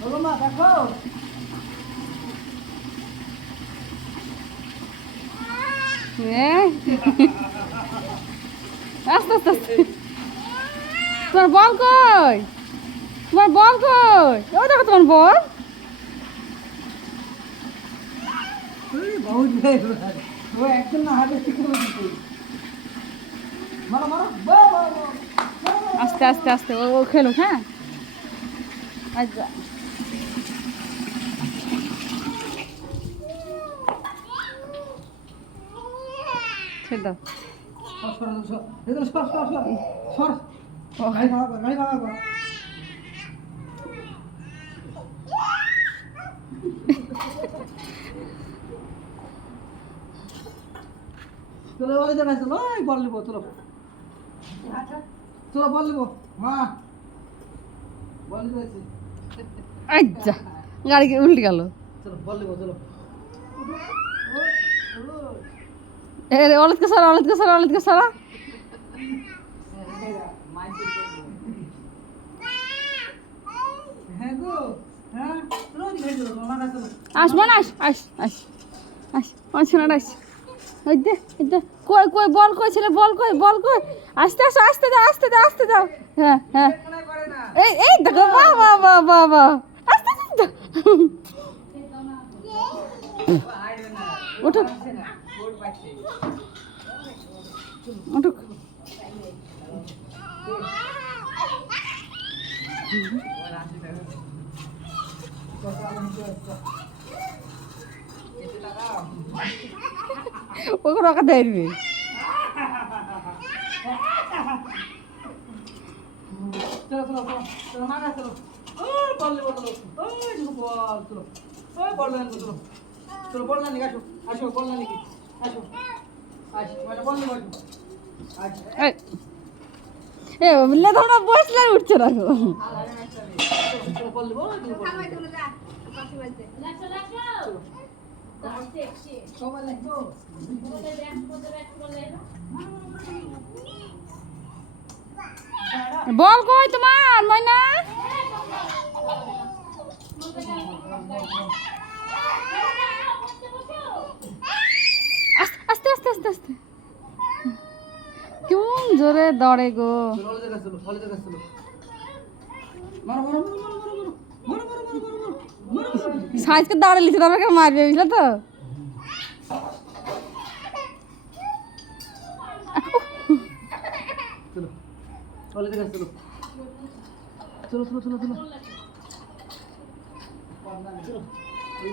বলো মা দেখো আস্তে আস্তে আস্তে তোমার বল কই তোমার বল কই ও দেখো তোমার বল बहुत वो एक्शन ना हाथ से कर दी मारो मारो আস্তে আস্তে আস্তে ও ও খেলো হ্যাঁ আচ্ছা ছেড়ে দাও इधर सर सर सर सर गाड़ी भागा चलो वाले जगह चलो बॉल लिबो चलो चलो बॉल लिबो हाँ बॉल लिबो আচ্ছা গাড়ি উল্টে গেল चलो बॉल लिबो चलो এ রে অলতকে সারা অলতকে সারা অলতকে সারা है गो हाँ चलो दिखाई दो मामा चलो আসবো না আস আস আস আস আমার সোনাটা আস ওই দে এই দে কই কই বল কই ছেলে বল কই আস্তে আস্তে আস্তে দাও হ্যাঁ হ্যাঁ এই এই দেখো বাহ বাহ বাহ বাহ বাহ আস্তে আস্তে দাও। উঠুক উঠুক ওকে রকা ধরবে चलो चलो चलो चलो मामा चलो ओए बॉल लिबो चलो ओए देखो बॉल चलो ओए बॉल लेने चलो चलो बॉल लेने आशो आशो बॉल लेने की आशो आश मैं बॉल लिबो आश এই এ বললে তোমরা বসলে আর উঠছে না গো चलो बॉल लिबो देखो बॉल বল কই তোমার ময়না আস্তে আস্তে আস্তে আস্তে কেমন জোরে দৌড়ে গো चलो वाले जगह चलो मारो मारो मारो मारो मारो मारो मारो मारो मारो সাইজকে দাঁড়ে লিখে তারপর কেন মারবে বুঝলে তো चलो वाले जगह चलो चलो चलो चलो चलो चलो वाले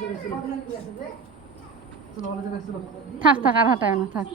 जगह चलो चलो वाले जगह चलो থাক থাক আর হাঁটায় না থাক